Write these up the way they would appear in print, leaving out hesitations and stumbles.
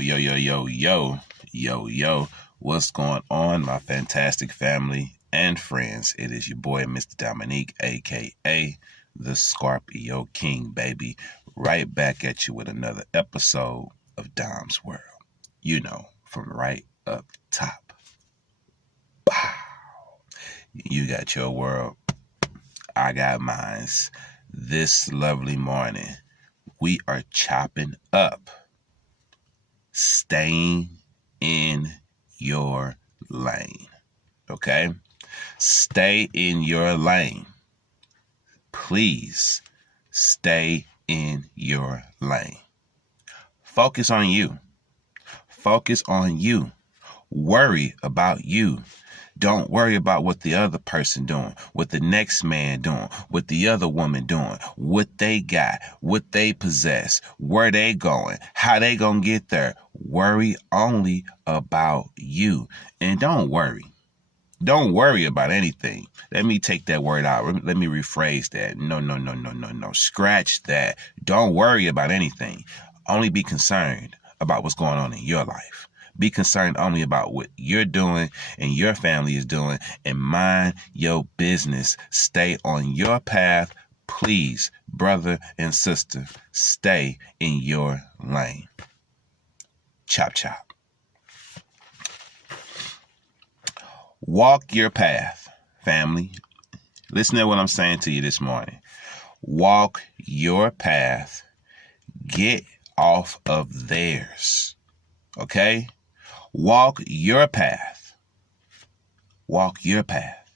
Yo. What's going on, my fantastic family and friends? It is your boy, Mr. Dominique, aka the Scorpio King, baby. Right back at you with another episode of Dom's World. You know, from right up top. Pow. You got your world. I got mine. This lovely morning, we are chopping up staying in your lane. Okay? Stay in your lane. Please stay in your lane. Focus on you. Focus on you. Worry about you. Don't worry about what the other person doing, what the next man doing, what the other woman doing, what they got, what they possess, where they going, how they gonna get there. Worry only about you. And don't worry. Don't worry about anything. Let me take that word out. Let me rephrase that. No. Scratch that. Don't worry about anything. Only be concerned about what's going on in your life. Be concerned only about what you're doing and your family is doing, and mind your business. Stay on your path. Please, brother and sister, stay in your lane. Chop. Walk your path, family. Listen to what I'm saying to you this morning. Walk your path. Get off of theirs. Okay? Walk your path. Walk your path.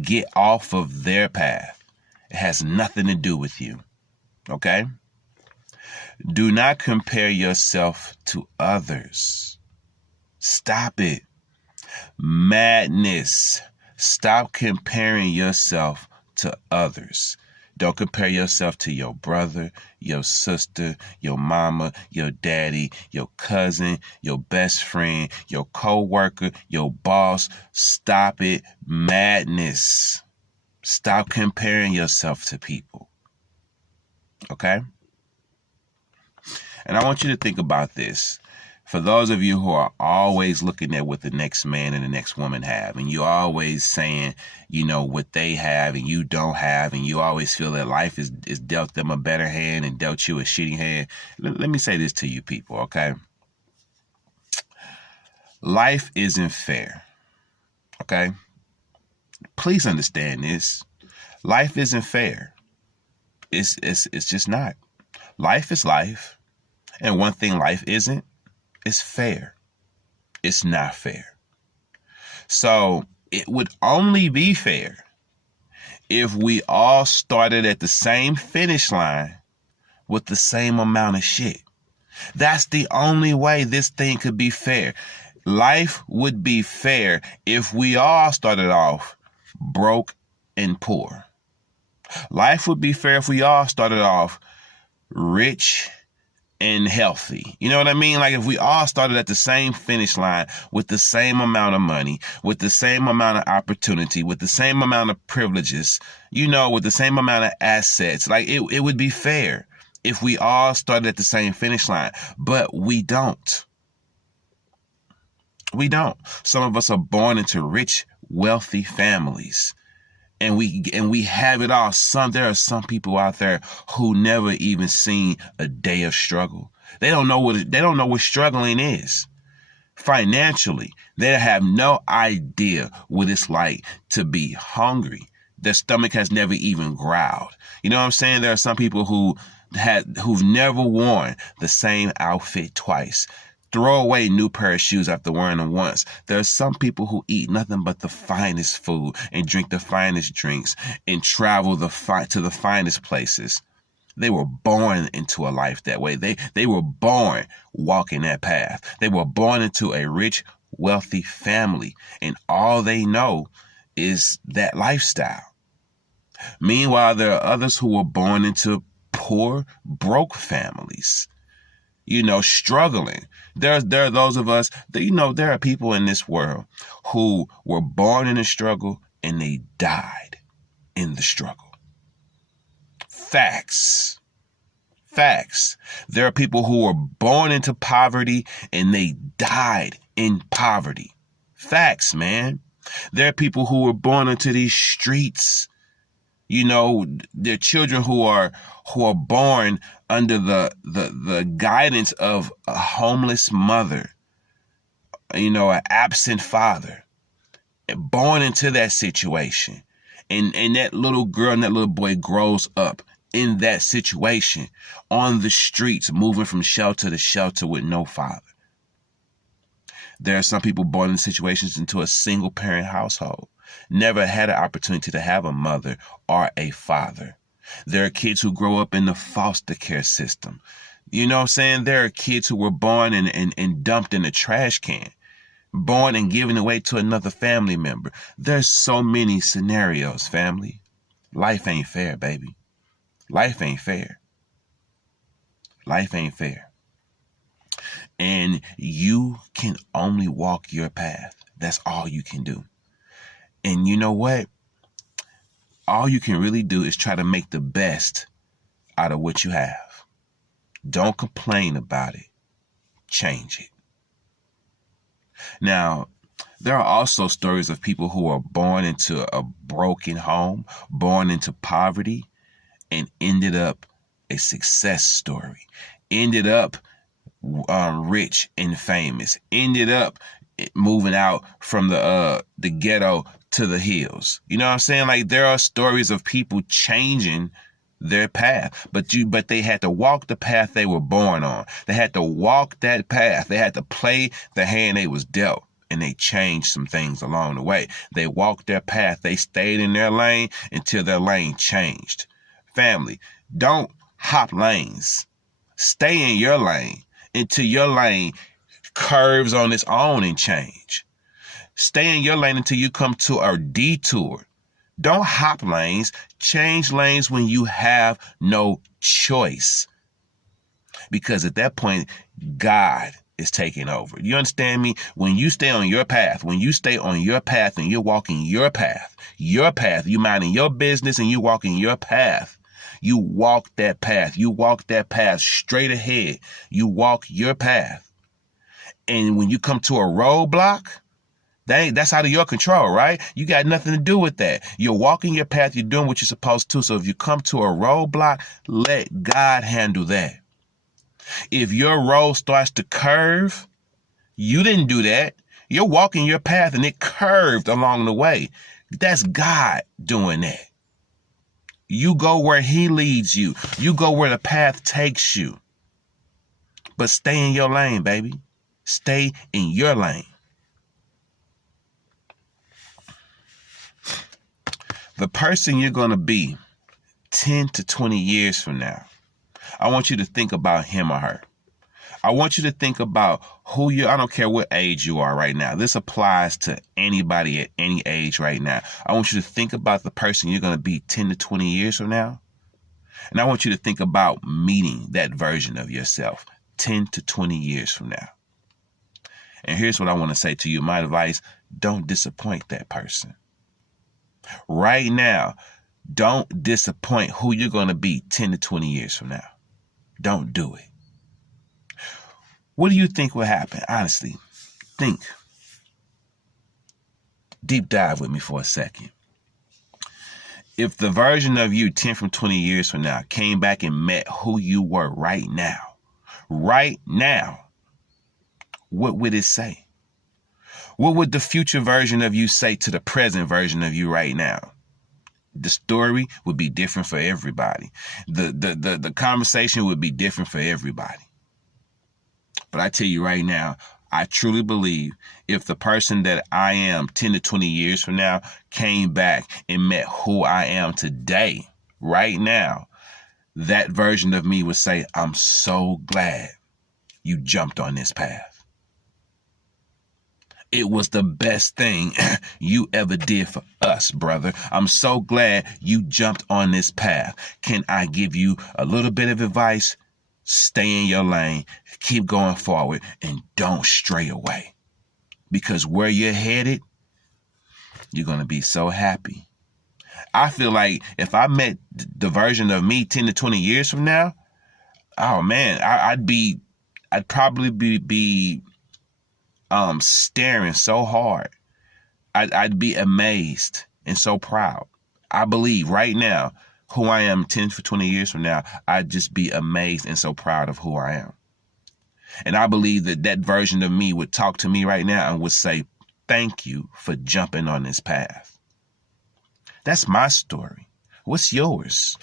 Get off of their path. It has nothing to do with you. Okay? Do not compare yourself to others. Stop it. Madness. Stop comparing yourself to others. Don't compare yourself to your brother, your sister, your mama, your daddy, your cousin, your best friend, your co-worker, your boss. Stop it. Madness. Stop comparing yourself to people. Okay? And I want you to think about this. For those of you who are always looking at what the next man and the next woman have, and you're always saying, you know, what they have and you don't have, and you always feel that life is dealt them a better hand and dealt you a shitty hand. Let me say this to you people, okay? Life isn't fair, okay? Please understand this. Life isn't fair. It's just not. Life is life. And one thing life isn't, it's fair. It's not fair. So it would only be fair if we all started at the same finish line with the same amount of shit. That's the only way this thing could be fair. Life would be fair if we all started off broke and poor. Life would be fair if we all started off rich and healthy. You know what I mean? Like if we all started at the same finish line with the same amount of money, with the same amount of opportunity, with the same amount of privileges, you know, with the same amount of assets, like it would be fair if we all started at the same finish line, but we don't. We don't. Some of us are born into rich, wealthy families. And we have it all. There are some people out there who never even seen a day of struggle. They don't know what struggling is. Financially, they have no idea what it's like to be hungry. Their stomach has never even growled. You know what I'm saying? There are some people who've never worn the same outfit twice. Throw away new pair of shoes after wearing them once. There are some people who eat nothing but the finest food and drink the finest drinks and travel to the finest places. They were born into a life that way. They were born walking that path. They were born into a rich, wealthy family, and all they know is that lifestyle. Meanwhile, there are others who were born into poor, broke families. You know, struggling. There are those of us that, you know, there are people in this world who were born in a struggle and they died in the struggle. Facts. Facts. There are people who were born into poverty and they died in poverty. Facts, man. There are people who were born into these streets. You know, there are children who are born under the guidance of a homeless mother, you know, an absent father, born into that situation. And that little girl and that little boy grows up in that situation on the streets, moving from shelter to shelter with no father. There are some people born in situations into a single parent household, never had an opportunity to have a mother or a father. There are kids who grow up in the foster care system. You know what I'm saying? There are kids who were born and dumped in a trash can, born and given away to another family member. There's so many scenarios, family. Life ain't fair, baby. Life ain't fair. Life ain't fair. And you can only walk your path. That's all you can do. And you know what? All you can really do is try to make the best out of what you have. Don't complain about it. Change it. Now, there are also stories of people who are born into a broken home, born into poverty, and ended up a success story, ended up rich and famous, ended up moving out from the ghetto to the hills. You know what I'm saying? Like, there are stories of people changing their path, but they had to walk the path they were born on. They had to walk that path. They had to play the hand they was dealt, and they changed some things along the way. They walked their path. They stayed in their lane until their lane changed. Family, don't hop lanes. Stay in your lane until your lane curves on its own and change. Stay in your lane until you come to a detour. Don't hop lanes. Change lanes when you have no choice. Because at that point, God is taking over. You understand me? When you stay on your path, when you stay on your path and you're walking your path, you minding your business and you walking your path, you walk that path. You walk that path straight ahead. You walk your path. And when you come to a roadblock, that's out of your control, right? You got nothing to do with that. You're walking your path. You're doing what you're supposed to. So if you come to a roadblock, let God handle that. If your road starts to curve, you didn't do that. You're walking your path and it curved along the way. That's God doing that. You go where he leads you. You go where the path takes you. But stay in your lane, baby. Stay in your lane. The person you're going to be 10 to 20 years from now, I want you to think about him or her. I want you to think about I don't care what age you are right now. This applies to anybody at any age right now. I want you to think about the person you're going to be 10 to 20 years from now. And I want you to think about meeting that version of yourself 10 to 20 years from now. And here's what I want to say to you. My advice, don't disappoint that person. Right now, don't disappoint who you're going to be 10 to 20 years from now. Don't do it. What do you think will happen? Honestly, think. Deep dive with me for a second. If the version of you 10 from 20 years from now came back and met who you were right now, what would it say? What would the future version of you say to the present version of you right now? The story would be different for everybody. The conversation would be different for everybody. But I tell you right now, I truly believe if the person that I am 10 to 20 years from now came back and met who I am today, right now, that version of me would say, I'm so glad you jumped on this path. It was the best thing you ever did for us, brother. I'm so glad you jumped on this path. Can I give you a little bit of advice? Stay in your lane, keep going forward, and don't stray away. Because where you're headed, you're going to be so happy. I feel like if I met the version of me 10 to 20 years from now, oh man, I'd probably be staring so hard. I'd be amazed and so proud. I believe right now who I am 10 for 20 years from now, I'd just be amazed and so proud of who I am. And I believe that that version of me would talk to me right now and would say, thank you for jumping on this path. That's my story. What's yours?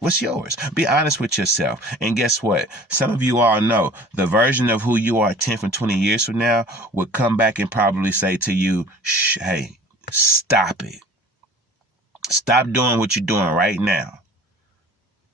What's yours? Be honest with yourself. And guess what? Some of you all know the version of who you are 10 from 20 years from now would come back and probably say to you, hey, stop it. Stop doing what you're doing right now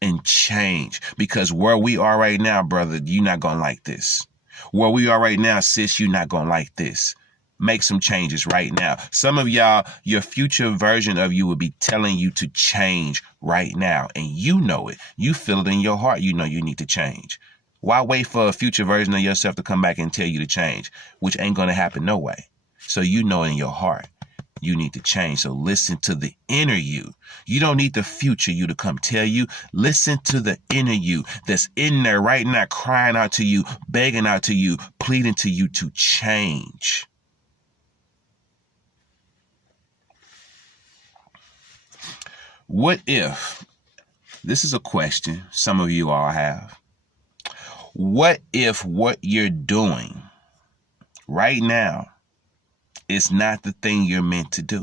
and change. Because where we are right now, brother, you're not going to like this. Where we are right now, sis, you're not going to like this. Make some changes right now. Some of y'all, your future version of you will be telling you to change right now. And you know it. You feel it in your heart. You know you need to change. Why wait for a future version of yourself to come back and tell you to change, which ain't going to happen no way. So you know in your heart you need to change. So listen to the inner you. You don't need the future you to come tell you. Listen to the inner you that's in there right now, crying out to you, begging out to you, pleading to you to change. What if, this is a question some of you all have, what if what you're doing right now is not the thing you're meant to do?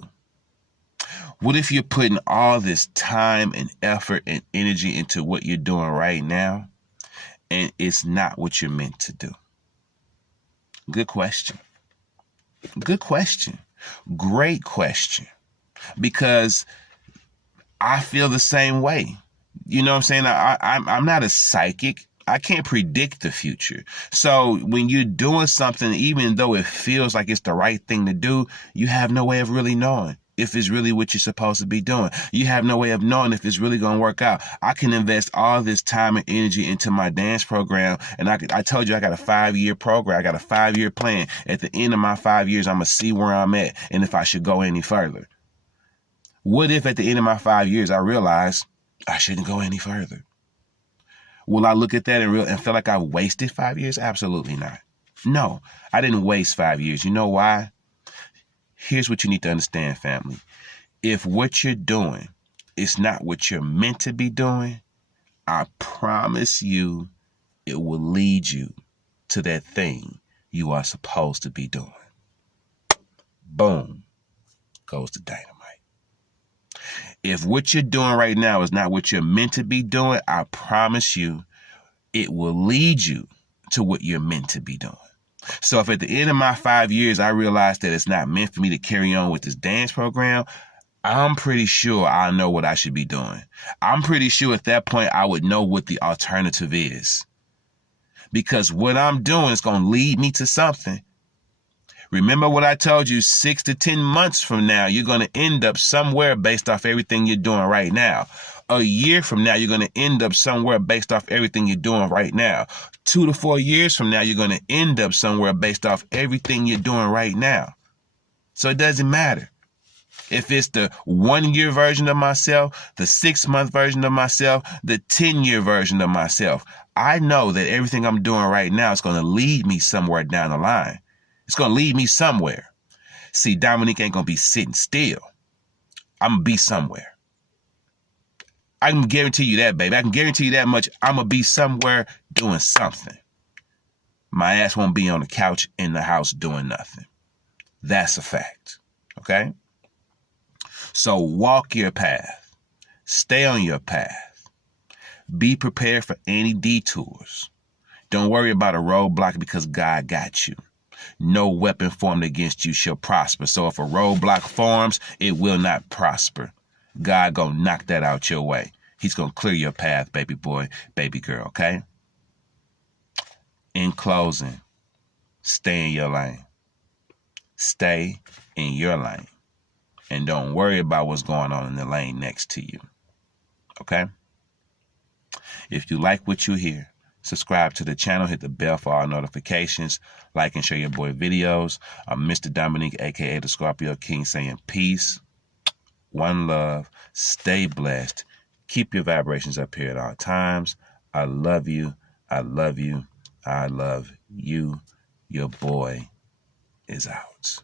What if you're putting all this time and effort and energy into what you're doing right now and it's not what you're meant to do? Good question. Good question. Great question. Because I feel the same way. You know what I'm saying? I'm not a psychic. I can't predict the future. So when you're doing something, even though it feels like it's the right thing to do, you have no way of really knowing if it's really what you're supposed to be doing. You have no way of knowing if it's really going to work out. I can invest all this time and energy into my dance program. And I told you I got a 5-year program. I got a 5-year plan. At the end of my 5 years, I'm going to see where I'm at and if I should go any further. What if at the end of my 5 years, I realize I shouldn't go any further? Will I look at that and feel like I wasted 5 years? Absolutely not. No, I didn't waste 5 years. You know why? Here's what you need to understand, family. If what you're doing is not what you're meant to be doing, I promise you it will lead you to that thing you are supposed to be doing. Boom, goes the dynamite. If what you're doing right now is not what you're meant to be doing, I promise you it will lead you to what you're meant to be doing. So if at the end of my 5 years, I realize that it's not meant for me to carry on with this dance program, I'm pretty sure I know what I should be doing. I'm pretty sure at that point I would know what the alternative is. Because what I'm doing is going to lead me to something. Remember what I told you, 6 to 10 months from now, you're going to end up somewhere based off everything you're doing right now. A year from now, you're going to end up somewhere based off everything you're doing right now. 2 to 4 years from now, you're going to end up somewhere based off everything you're doing right now. So it doesn't matter. If it's the 1-year version of myself, the 6-month version of myself, the 10-year version of myself, I know that everything I'm doing right now is going to lead me somewhere down the line. It's going to lead me somewhere. See, Dominique ain't going to be sitting still. I'm going to be somewhere. I can guarantee you that, baby. I can guarantee you that much. I'm going to be somewhere doing something. My ass won't be on the couch in the house doing nothing. That's a fact. Okay? So walk your path. Stay on your path. Be prepared for any detours. Don't worry about a roadblock because God got you. No weapon formed against you shall prosper. So if a roadblock forms, it will not prosper. God gonna knock that out your way. He's gonna clear your path, baby boy, baby girl, okay? In closing, stay in your lane. Stay in your lane. And don't worry about what's going on in the lane next to you, okay? If you like what you hear, subscribe to the channel, hit the bell for all notifications, like and share your boy videos. I'm Mr. Dominique, a.k.a. the Scorpio King, saying peace, one love, stay blessed, keep your vibrations up here at all times. I love you. I love you. I love you. Your boy is out.